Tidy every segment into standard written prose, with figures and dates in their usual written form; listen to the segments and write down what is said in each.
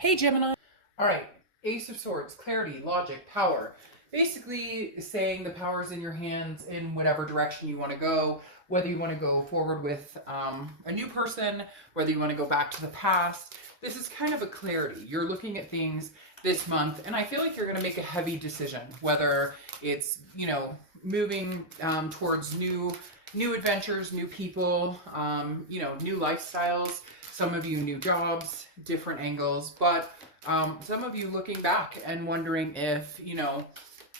Hey Gemini. All right, Ace of Swords, clarity, logic, power. Basically saying the power's in your hands in whatever direction you want to go, whether you want to go forward with a new person, whether you want to go back to the past. This is kind of a clarity. You're looking at things this month, and I feel like you're going to make a heavy decision, whether it's, moving towards new adventures, new people, new lifestyles. Some of you new jobs, different angles, but some of you looking back and wondering if,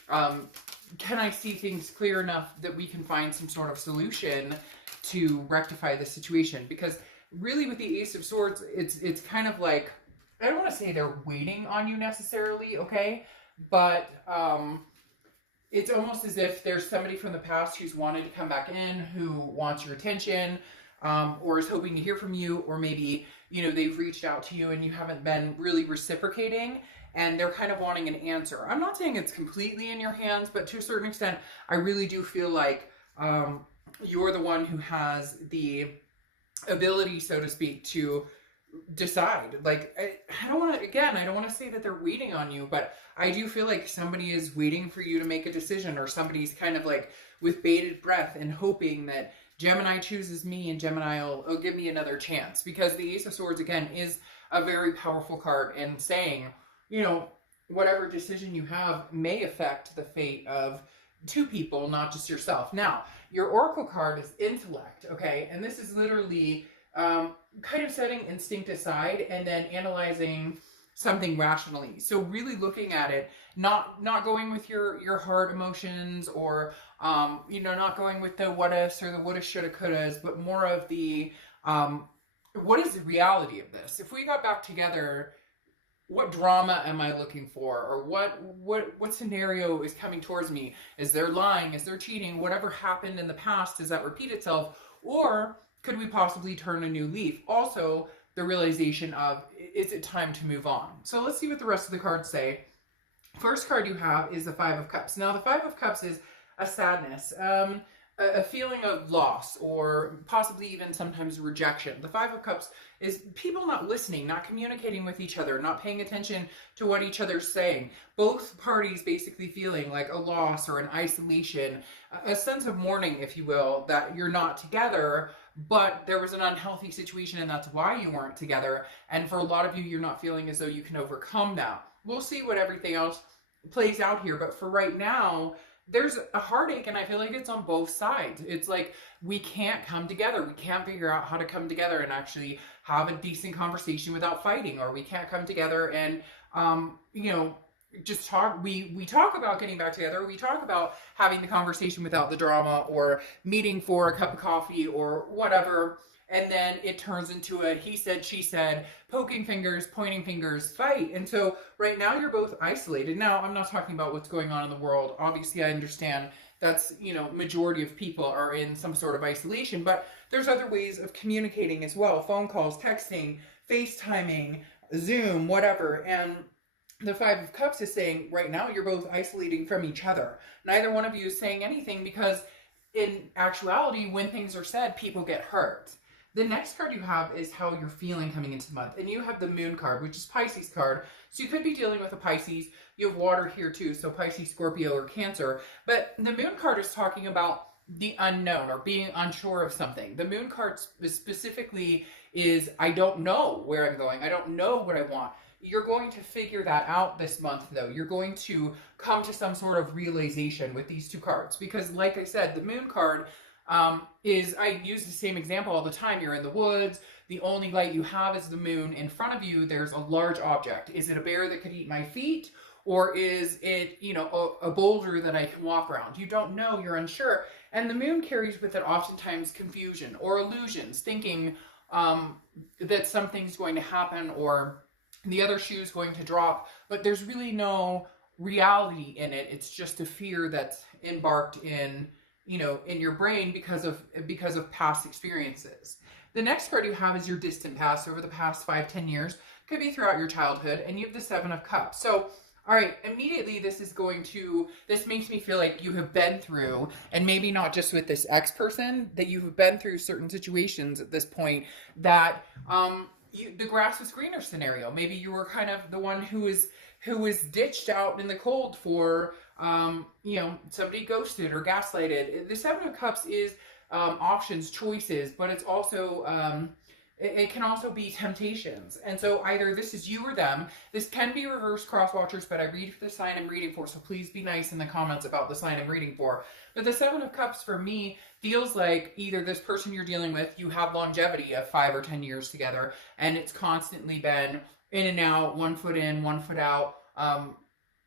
can I see things clear enough that we can find some sort of solution to rectify the situation? Because really with the Ace of Swords, it's kind of like, I don't want to say they're waiting on you necessarily, okay? But it's almost as if there's somebody from the past who's wanted to come back in, who wants your attention, or is hoping to hear from you, or maybe, they've reached out to you and you haven't been really reciprocating, and they're kind of wanting an answer. I'm not saying it's completely in your hands, but to a certain extent, I really do feel like you're the one who has the ability, so to speak, to decide. Like, I don't want to say that they're waiting on you, but I do feel like somebody is waiting for you to make a decision, or somebody's kind of like with bated breath and hoping that Gemini chooses me and Gemini will give me another chance. Because the Ace of Swords, again, is a very powerful card, and saying, whatever decision you have may affect the fate of two people, not just yourself. Now, your Oracle card is intellect, okay? And this is literally kind of setting instinct aside and then analyzing something rationally. So really looking at it, not going with your hard emotions, or not going with the what ifs or the woulda, shoulda, couldas, but more of the what is the reality of this? If we got back together, what drama am I looking for? Or what scenario is coming towards me? Is there lying? Is there cheating? Whatever happened in the past, does that repeat itself? Or could we possibly turn a new leaf? Also, the realization of, is it time to move on? So let's see what the rest of the cards say. First card you have is the Five of Cups. Now, the Five of Cups is a sadness, a feeling of loss, or possibly even sometimes rejection. The Five of Cups is people not listening, not communicating with each other, not paying attention to what each other's saying. Both parties basically feeling like a loss or an isolation, a sense of mourning, if you will, that you're not together, but there was an unhealthy situation and that's why you weren't together. And for a lot of you, you're not feeling as though you can overcome that. We'll see what everything else plays out here, but for right now, there's a heartache, and I feel like it's on both sides. It's like, we can't come together. We can't figure out how to come together and actually have a decent conversation without fighting, or we can't come together and, just talk. We talk about getting back together. We talk about having the conversation without the drama, or meeting for a cup of coffee or whatever. And then it turns into a he said, she said, poking fingers, pointing fingers fight. And so right now you're both isolated. Now, I'm not talking about what's going on in the world. Obviously, I understand that's, majority of people are in some sort of isolation, but there's other ways of communicating as well. Phone calls, texting, FaceTiming, Zoom, whatever. And the Five of Cups is saying right now you're both isolating from each other. Neither one of you is saying anything, because in actuality, when things are said, people get hurt. The next card you have is how you're feeling coming into the month. And you have the Moon card, which is Pisces card. So you could be dealing with a Pisces. You have water here too, so Pisces, Scorpio, or Cancer. But the Moon card is talking about the unknown, or being unsure of something. The Moon card specifically is, I don't know where I'm going. I don't know what I want. You're going to figure that out this month, though. You're going to come to some sort of realization with these two cards. Because like I said, the Moon card I use the same example all the time. You're in the woods. The only light you have is the moon. In front of you, there's a large object. Is it a bear that could eat my feet? Or is it, a boulder that I can walk around? You don't know. You're unsure. And the moon carries with it oftentimes confusion or illusions, thinking that something's going to happen, or the other shoe's going to drop. But there's really no reality in it. It's just a fear that's embarked in your brain because of past experiences. The next card you have is your distant past, over the past 5-10 years. Could be throughout your childhood. And you have the Seven of Cups. So, all right, immediately this makes me feel like you have been through, and maybe not just with this ex person, that you have been through certain situations at this point that the grass was greener scenario. Maybe you were kind of the one who was ditched out in the cold for, you know, somebody ghosted or gaslighted. The Seven of Cups is options, choices, but it's also, it can also be temptations. And so either this is you or them. This can be reverse cross watchers, but I read for the sign I'm reading for, so please be nice in the comments about the sign I'm reading for. But the Seven of Cups for me feels like either this person you're dealing with, you have longevity of 5 or 10 years together, and it's constantly been in and out, 1 foot in, 1 foot out.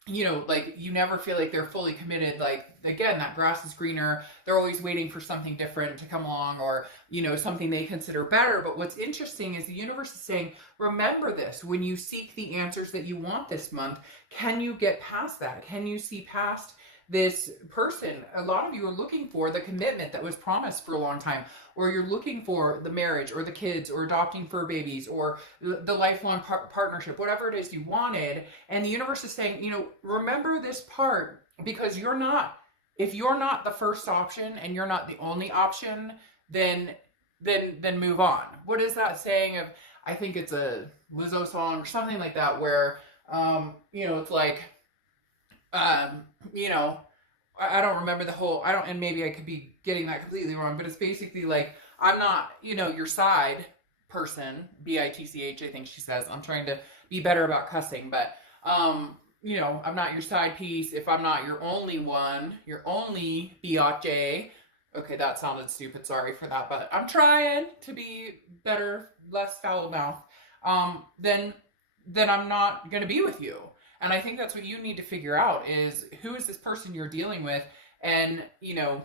You know, like, you never feel like they're fully committed. Like, again, that grass is greener. They're always waiting for something different to come along, or, you know, something they consider better. But what's interesting is the universe is saying, remember this. When you seek the answers that you want this month, can you get past that? Can you see past this person? A lot of you are looking for the commitment that was promised for a long time, or you're looking for the marriage or the kids or adopting fur babies or the lifelong partnership, whatever it is you wanted. And the universe is saying, you know, remember this part, because you're not, if you're not the first option and you're not the only option, then move on. What is that saying of, I think it's a Lizzo song or something like that, where, you know, it's like, you know, I don't remember the whole, and maybe I could be getting that completely wrong, but it's basically like, I'm not, you know, your side person, B-I-T-C-H, I think she says. I'm trying to be better about cussing, but, you know, I'm not your side piece. If I'm not your only one, your only biatch. Okay, that sounded stupid, sorry for that, but I'm trying to be better, less foul mouth. Then I'm not going to be with you. And I think that's what you need to figure out, is who is this person you're dealing with, and, you know,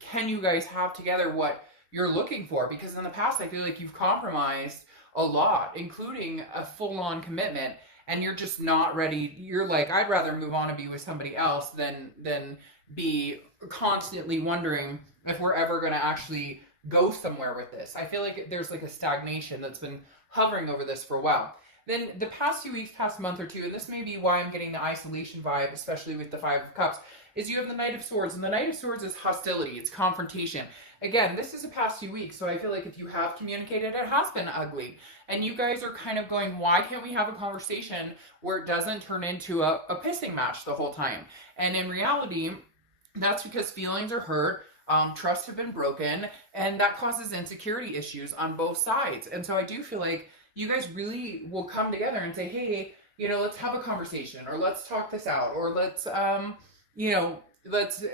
can you guys have together what you're looking for? Because in the past, I feel like you've compromised a lot, including a full-on commitment, and you're just not ready. You're like, I'd rather move on and be with somebody else than be constantly wondering if we're ever going to actually go somewhere with this. I feel like there's like a stagnation that's been hovering over this for a while. Then the past few weeks, past month or two, and this may be why I'm getting the isolation vibe, especially with the Five of Cups, is you have the Knight of Swords. And the Knight of Swords is hostility. It's confrontation. Again, this is the past few weeks, so I feel like if you have communicated, it has been ugly. And you guys are kind of going, why can't we have a conversation where it doesn't turn into a pissing match the whole time? And in reality, that's because feelings are hurt, trust have been broken, and that causes insecurity issues on both sides. And so I do feel like you guys really will come together and say, hey, you know, let's have a conversation, or let's talk this out, or let's, you know, let's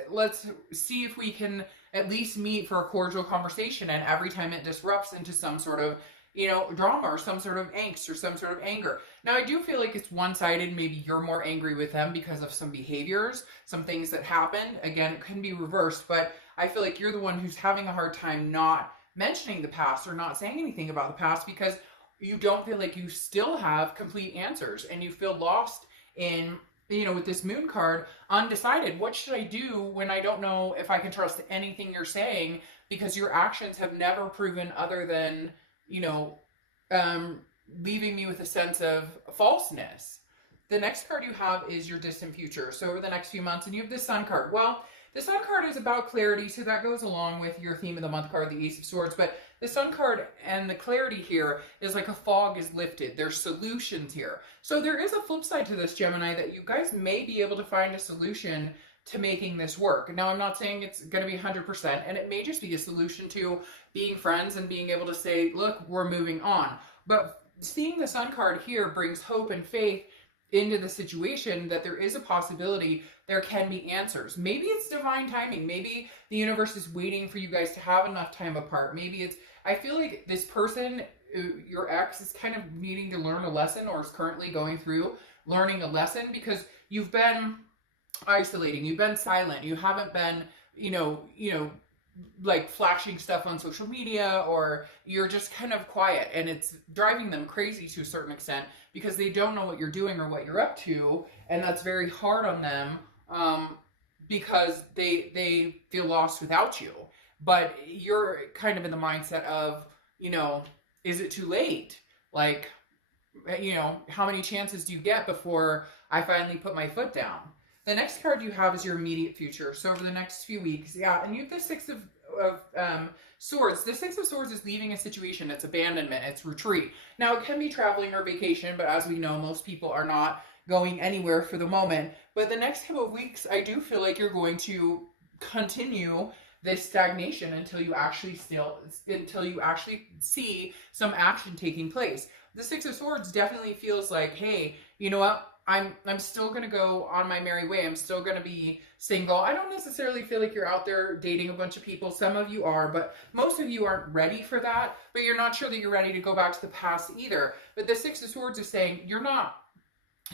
see if we can at least meet for a cordial conversation. And every time it disrupts into some sort of, you know, drama or some sort of angst or some sort of anger. Now, I do feel like it's one-sided. Maybe you're more angry with them because of some behaviors, some things that happened. Again, it can be reversed, but I feel like you're the one who's having a hard time not mentioning the past or not saying anything about the past, because you don't feel like you still have complete answers, and you feel lost in, you know, with this Moon card, undecided. What should I do when I don't know if I can trust anything you're saying, because your actions have never proven other than, you know, leaving me with a sense of falseness. The next card you have is your distant future. So over the next few months, and you have the Sun card. Well, the Sun card is about clarity, so that goes along with your theme of the month card, the Ace of Swords. But the Sun card and the clarity here is like a fog is lifted. There's solutions here. So there is a flip side to this, Gemini, that you guys may be able to find a solution to making this work. Now, I'm not saying it's going to be 100%, and it may just be a solution to being friends and being able to say, look, we're moving on. But seeing the Sun card here brings hope and faith into the situation that there is a possibility there can be answers. Maybe it's divine timing. Maybe the universe is waiting for you guys to have enough time apart. Maybe it's, I feel like this person, your ex, is kind of needing to learn a lesson, or is currently going through learning a lesson, because you've been isolating, you've been silent, you haven't been, you know, like flashing stuff on social media, or you're just kind of quiet, and it's driving them crazy to a certain extent, because they don't know what you're doing or what you're up to, and that's very hard on them, because they feel lost without you. But you're kind of in the mindset of, you know, is it too late? Like, you know, how many chances do you get before I finally put my foot down? The next card you have is your immediate future. So over the next few weeks, yeah, and you have the Six of of Swords, the Six of Swords is leaving a situation. It's abandonment. It's retreat. Now, it can be traveling or vacation, but as we know, most people are not going anywhere for the moment. But the next couple of weeks, I do feel like you're going to continue this stagnation until you actually see some action taking place. The Six of Swords definitely feels like, hey, you know what? I'm still going to go on my merry way. I'm still going to be single. I don't necessarily feel like you're out there dating a bunch of people. Some of you are, but most of you aren't ready for that. But you're not sure that you're ready to go back to the past either. But the Six of Swords is saying you're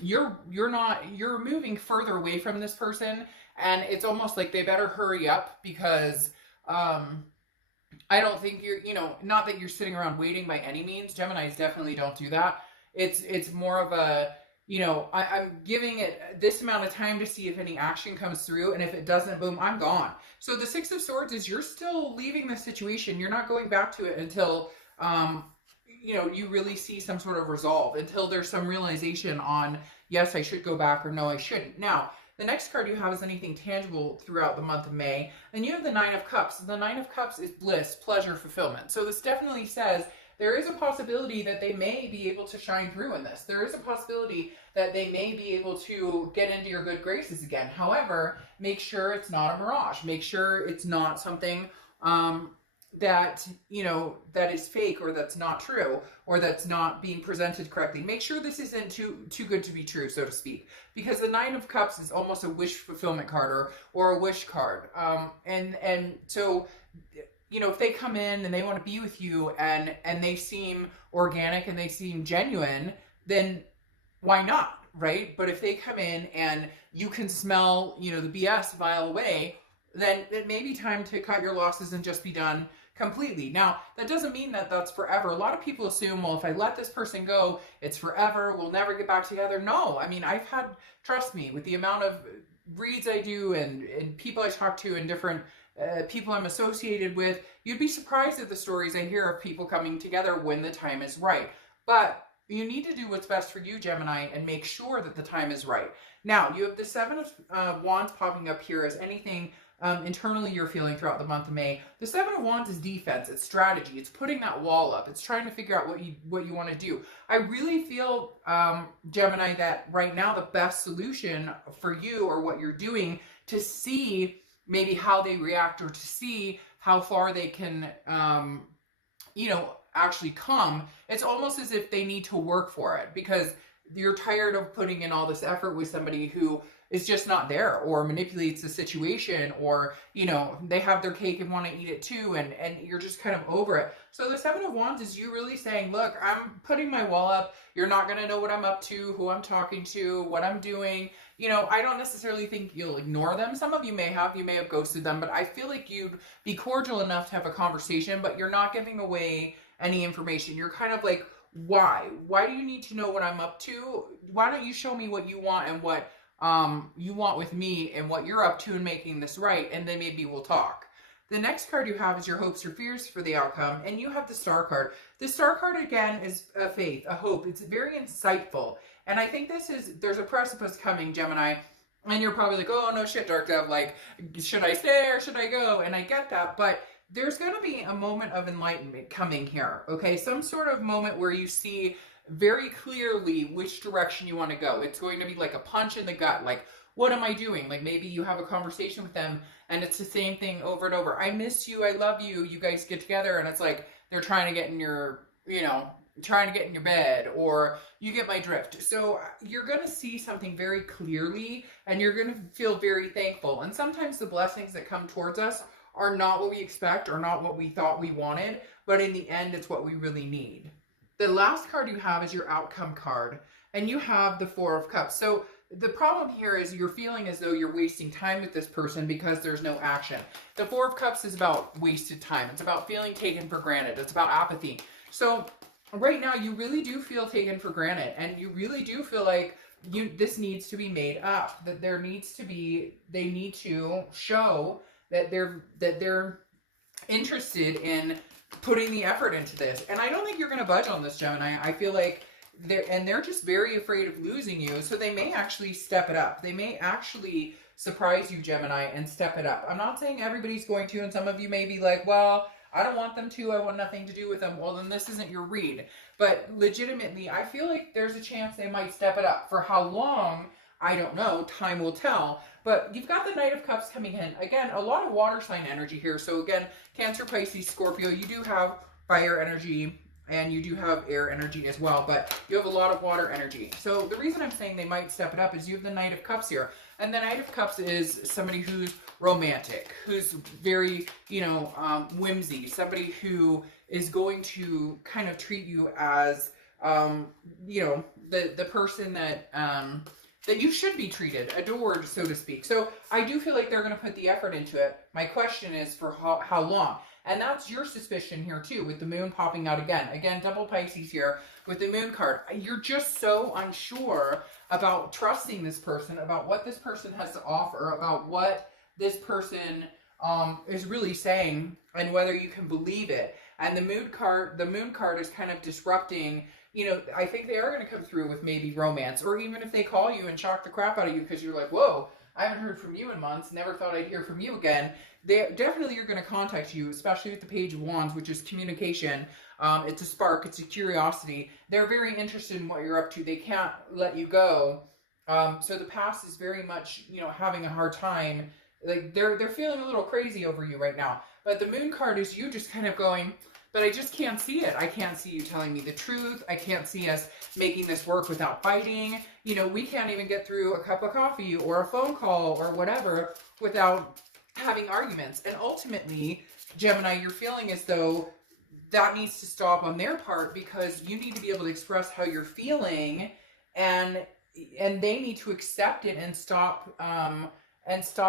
moving further away from this person, and it's almost like they better hurry up because I don't think not that you're sitting around waiting by any means. Geminis definitely don't do that. It's more of a, I'm giving it this amount of time to see if any action comes through, and if it doesn't, boom, I'm gone. So the Six of Swords is you're still leaving the situation. You're not going back to it until you really see some sort of resolve, until there's some realization on, yes, I should go back, or no, I shouldn't. Now, the next card you have is anything tangible throughout the month of May. And you have the Nine of Cups. The Nine of Cups is bliss, pleasure, fulfillment. So this definitely says there is a possibility that they may be able to shine through in this. There is a possibility that they may be able to get into your good graces again. However, make sure it's not a mirage. Make sure it's not something that is fake, or that's not true, or that's not being presented correctly. Make sure this isn't too good to be true, so to speak, because the Nine of Cups is almost a wish fulfillment card or a wish card. And so, if they come in and they want to be with you and they seem organic and they seem genuine, then why not, right? But if they come in and you can smell, the BS a mile away, then it may be time to cut your losses and just be done completely. Now, that doesn't mean that that's forever. A lot of people assume, well, if I let this person go, it's forever, we'll never get back together. No, I mean, trust me, with the amount of reads I do and people I talk to and different people I'm associated with, you'd be surprised at the stories I hear of people coming together when the time is right. But you need to do what's best for you, Gemini, and make sure that the time is right. Now, you have the Seven of Wands popping up here as anything internally you're feeling throughout the month of May. The Seven of Wands is defense, it's strategy, it's putting that wall up, it's trying to figure out what you want to do. I really feel, Gemini, that right now the best solution for you, or what you're doing to see maybe how they react, or to see how far they can, actually come, it's almost as if they need to work for it, because you're tired of putting in all this effort with somebody who is just not there, or manipulates the situation, or, they have their cake and want to eat it too, and you're just kind of over it. So the Seven of Wands is you really saying, look, I'm putting my wall up. You're not going to know what I'm up to, who I'm talking to, what I'm doing. I don't necessarily think you'll ignore them. Some of you may have ghosted them, but I feel like you'd be cordial enough to have a conversation, but you're not giving away any information. You're kind of like, why? Why do you need to know what I'm up to? Why don't you show me what you want and what you want with me and what you're up to and making this right, and then maybe we'll talk. The next card you have is your hopes or fears for the outcome, and you have the Star card. The Star card, again, is a faith, a hope. It's very insightful, and I think there's a precipice coming, Gemini, and you're probably like, oh, no shit, Dark Dove, like, should I stay or should I go? And I get that, but there's going to be a moment of enlightenment coming here, okay? Some sort of moment where you see very clearly which direction you want to go. It's going to be like a punch in the gut, like, what am I doing? Like, maybe you have a conversation with them and it's the same thing over and over. I miss you, I love you, you guys get together, and it's like they're trying to get in your, trying to get in your bed, or you get my drift. So you're going to see something very clearly, and you're going to feel very thankful. And sometimes the blessings that come towards us are not what we expect, or not what we thought we wanted, but in the end, it's what we really need. The last card you have is your outcome card, and you have the Four of Cups. So the problem here is you're feeling as though you're wasting time with this person because there's no action. The Four of Cups is about wasted time. It's about feeling taken for granted. It's about apathy. So right now, you really do feel taken for granted, and you really do feel like this needs to be made up. That they need to show that they're interested in putting the effort into this. And I don't think you're going to budge on this, Gemini. I feel like they're just very afraid of losing you. So they may actually step it up. They may actually surprise you, Gemini, and step it up. I'm not saying everybody's going to, and some of you may be like, well, I don't want them to, I want nothing to do with them. Well, then this isn't your read. But legitimately, I feel like there's a chance they might step it up. For how long, I don't know. Time will tell. But you've got the Knight of Cups coming in. Again, a lot of water sign energy here. So again, Cancer, Pisces, Scorpio, you do have fire energy and you do have air energy as well, but you have a lot of water energy. So the reason I'm saying they might step it up is you have the Knight of Cups here. And the Knight of Cups is somebody who's romantic, who's very, you know, whimsy, somebody who is going to kind of treat you as, you know, the person that that you should be treated, adored, so to speak. So I do feel like they're going to put the effort into it. My question is for how long? And that's your suspicion here too, with the moon popping out again. Again, double Pisces here with the moon card. You're just so unsure about trusting this person, about what this person has to offer, about what this person is really saying, and whether you can believe it. And the moon card is kind of disrupting. You know, I think they are going to come through with maybe romance, or even if they call you and shock the crap out of you because you're like, whoa, I haven't heard from you in months, never thought I'd hear from you again. They definitely are going to contact you, especially with the Page of Wands, which is communication. It's a spark, it's a curiosity. They're very interested in what you're up to. They can't let you go. So the past is very much, you know, having a hard time. Like they're feeling a little crazy over you right now. But the moon card is you just kind of going, but I just can't see it. I can't see you telling me the truth. I can't see us making this work without fighting. You know, we can't even get through a cup of coffee or a phone call or whatever without having arguments. And ultimately, Gemini, you're feeling as though that needs to stop on their part, because you need to be able to express how you're feeling, and they need to accept it and stop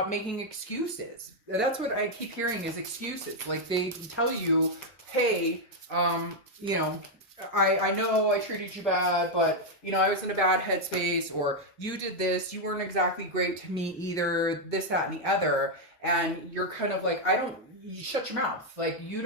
making excuses. That's what I keep hearing, is excuses. Like they tell you, hey, you know, I know I treated you bad, but, you know, I was in a bad headspace, or you did this, you weren't exactly great to me either, this, that, and the other. And you're kind of like, you shut your mouth. Like, you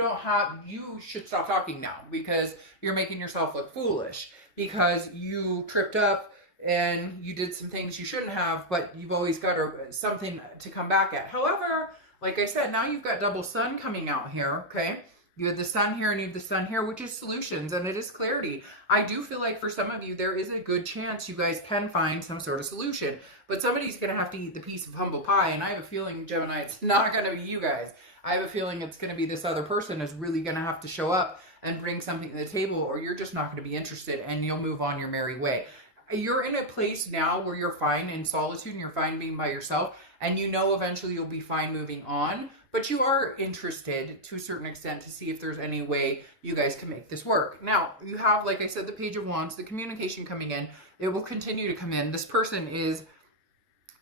should stop talking now, because you're making yourself look foolish, because you tripped up and you did some things you shouldn't have, but you've always got something to come back at. However, like I said, now you've got double sun coming out here, okay? You have the sun here and you have the sun here, which is solutions, and it is clarity. I do feel like for some of you, there is a good chance you guys can find some sort of solution, but somebody's going to have to eat the piece of humble pie, and I have a feeling, Gemini, it's not going to be you guys. I have a feeling it's going to be this other person is really going to have to show up and bring something to the table, or you're just not going to be interested and you'll move on your merry way. You're in a place now where you're fine in solitude and you're fine being by yourself, and you know eventually you'll be fine moving on, but you are interested to a certain extent to see if there's any way you guys can make this work. Now, you have, like I said, the Page of Wands, the communication coming in. It will continue to come in. This person is,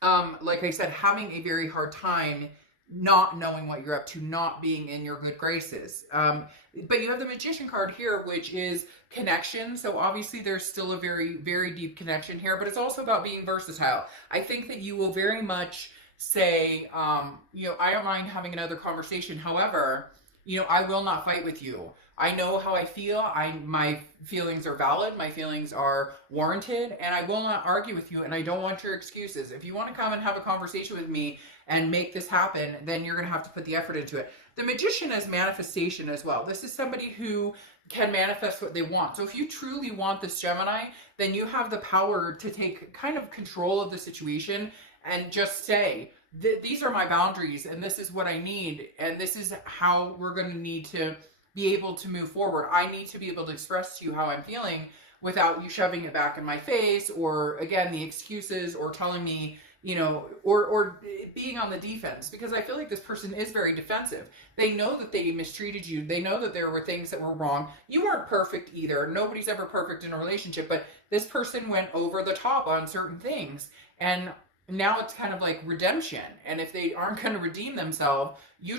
like I said, having a very hard time not knowing what you're up to, not being in your good graces. But you have the Magician card here, which is connection. So obviously there's still a very, very deep connection here, but it's also about being versatile. I think that you will very much say, you know, I don't mind having another conversation. However, you know, I will not fight with you. I know how I feel. My feelings are valid. My feelings are warranted, and I will not argue with you, and I don't want your excuses. If you want to come and have a conversation with me and make this happen, then you're going to have to put the effort into it. The Magician is manifestation as well. This is somebody who can manifest what they want. So if you truly want this, Gemini, then you have the power to take kind of control of the situation and just say, these are my boundaries, and this is what I need, and this is how we're going to need to be able to move forward. I need to be able to express to you how I'm feeling without you shoving it back in my face, or again, the excuses, or telling me, you know, or being on the defense, because I feel like this person is very defensive. They know that they mistreated you. They know that there were things that were wrong. You weren't perfect either. Nobody's ever perfect in a relationship, but this person went over the top on certain things, and now it's kind of like redemption. And if they aren't going to redeem themselves, you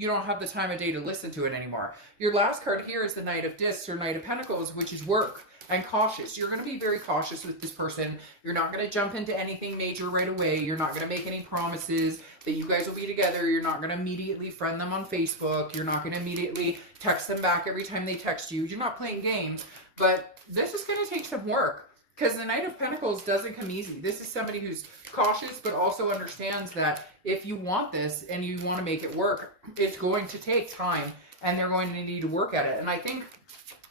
don't have the time of day to listen to it anymore. Your last card here is the Knight of Discs, or Knight of Pentacles, which is work and cautious. You're going to be very cautious with this person. You're not going to jump into anything major right away. You're not going to make any promises that you guys will be together. You're not going to immediately friend them on Facebook. You're not going to immediately text them back every time they text you. You're not playing games, but this is going to take some work. Because the Knight of Pentacles doesn't come easy. This is somebody who's cautious, but also understands that if you want this and you want to make it work, it's going to take time and they're going to need to work at it. And I think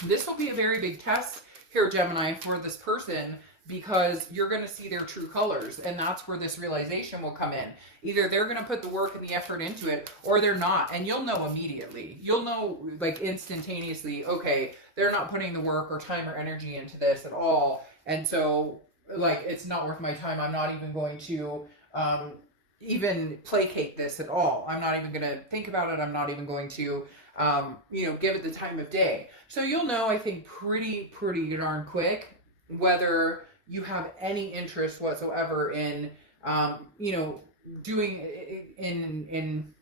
this will be a very big test here, Gemini, for this person, because you're going to see their true colors, and that's where this realization will come in. Either they're going to put the work and the effort into it, or they're not, and you'll know immediately. You'll know, like, instantaneously, okay, they're not putting the work or time or energy into this at all, and so, like, it's not worth my time. I'm not even going to even placate this at all. I'm not even going to think about it. I'm not even going to, you know, give it the time of day. So you'll know, I think, pretty darn quick whether you have any interest whatsoever in, you know, doing in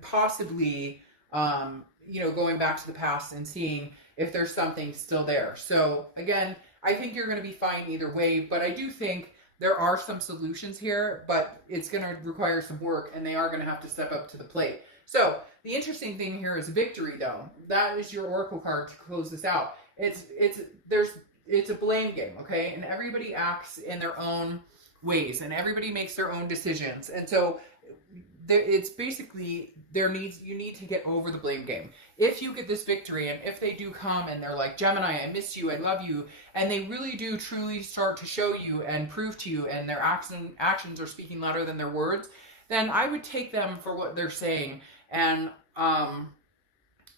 possibly, you know, going back to the past and seeing if there's something still there. So again, I think you're going to be fine either way, but I do think there are some solutions here, but it's going to require some work, and they are going to have to step up to the plate. So the interesting thing here is victory, though. That is your oracle card to close this out. It's a blame game, okay? And everybody acts in their own ways, and everybody makes their own decisions. And so it's basically you need to get over the blame game. If you get this victory, and if they do come and they're like, Gemini, I miss you, I love you, and they really do truly start to show you and prove to you, and their actions are speaking louder than their words, then I would take them for what they're saying and,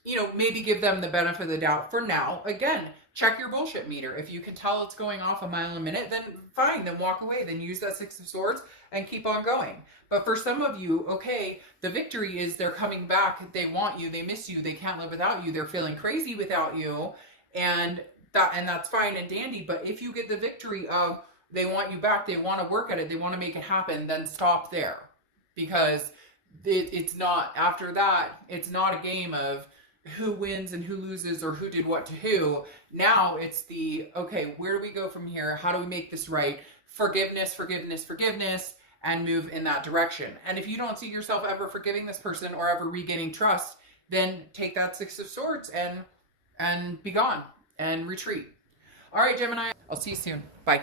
you know, maybe give them the benefit of the doubt for now. Again, check your bullshit meter. If you can tell it's going off a mile a minute, then fine, then walk away. Then use that Six of Swords and keep on going. But for some of you, okay, the victory is they're coming back. They want you. They miss you. They can't live without you. They're feeling crazy without you. And that's fine and dandy. But if you get the victory of they want you back, they want to work at it, they want to make it happen, then stop there. Because it's not, after that, it's not a game of who wins and who loses or who did what to who. Now it's the, okay, where do we go from here? How do we make this right? Forgiveness, forgiveness, forgiveness, and move in that direction. And if you don't see yourself ever forgiving this person or ever regaining trust, then take that Six of Swords and be gone and retreat. All right, Gemini, I'll see you soon. Bye.